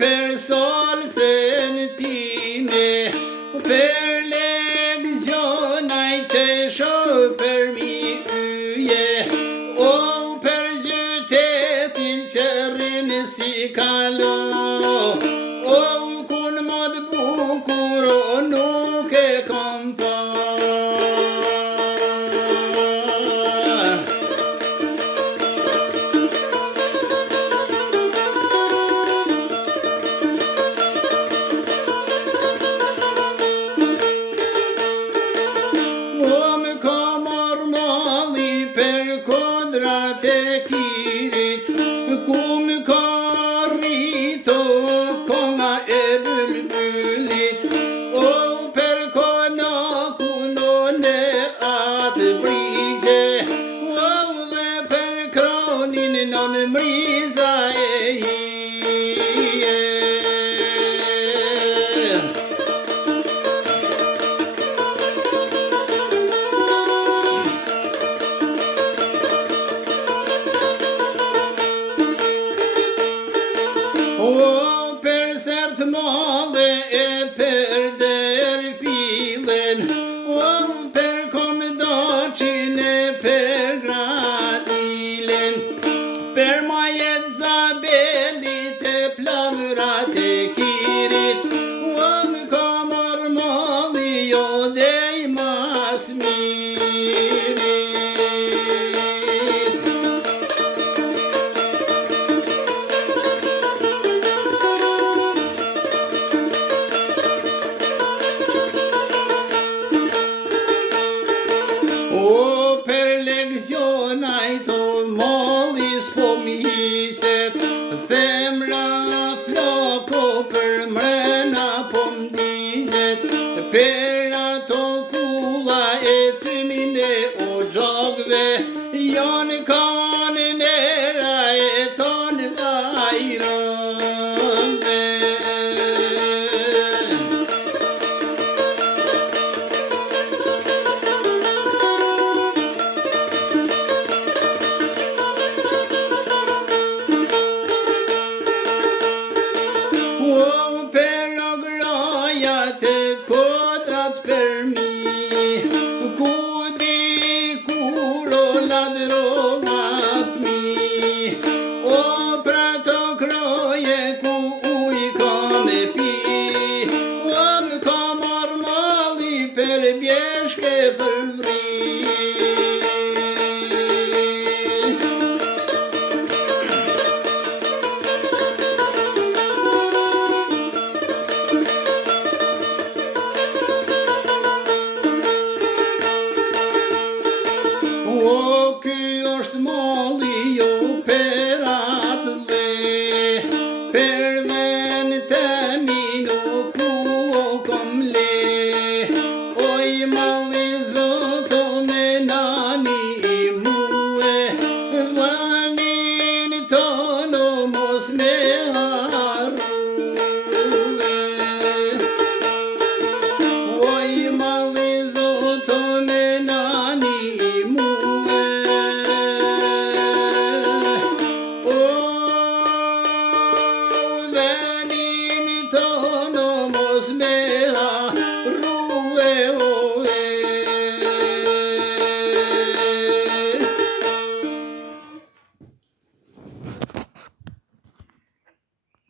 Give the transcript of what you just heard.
Per solcen time, per leksionaj që shoh për mi yje, o për qytetin që rrinë si kalo, o kun mod bukur o nuk e kam pa. Kodrat e kirit, kum ka rrito konga e bulbulit, o per kona kunone atë brigje, o dhe per kronin non mriza e hije. O per sert madhe e per der filen, o per komdaqin e per gradilen, per majet zabelit e plavrat e kirit, o kamar mali jo dej mas mirit. O per leksionaj to mallis po miqet, zemra flako për mrena po mdigjet, per ato kulla e tymine o gjogve, janë kanë nera e tonë vajrove. O per agraja të kodrat për mi, ku di kur o ladrova fmi, o pra të kroje ku uj ka me pi, o më ka mar mali per bjeshke për vri. O ky është malli jo per atë dhe, per men të mi nuk o kom le, oj malli zoto me nani i muë, vanin tono mos me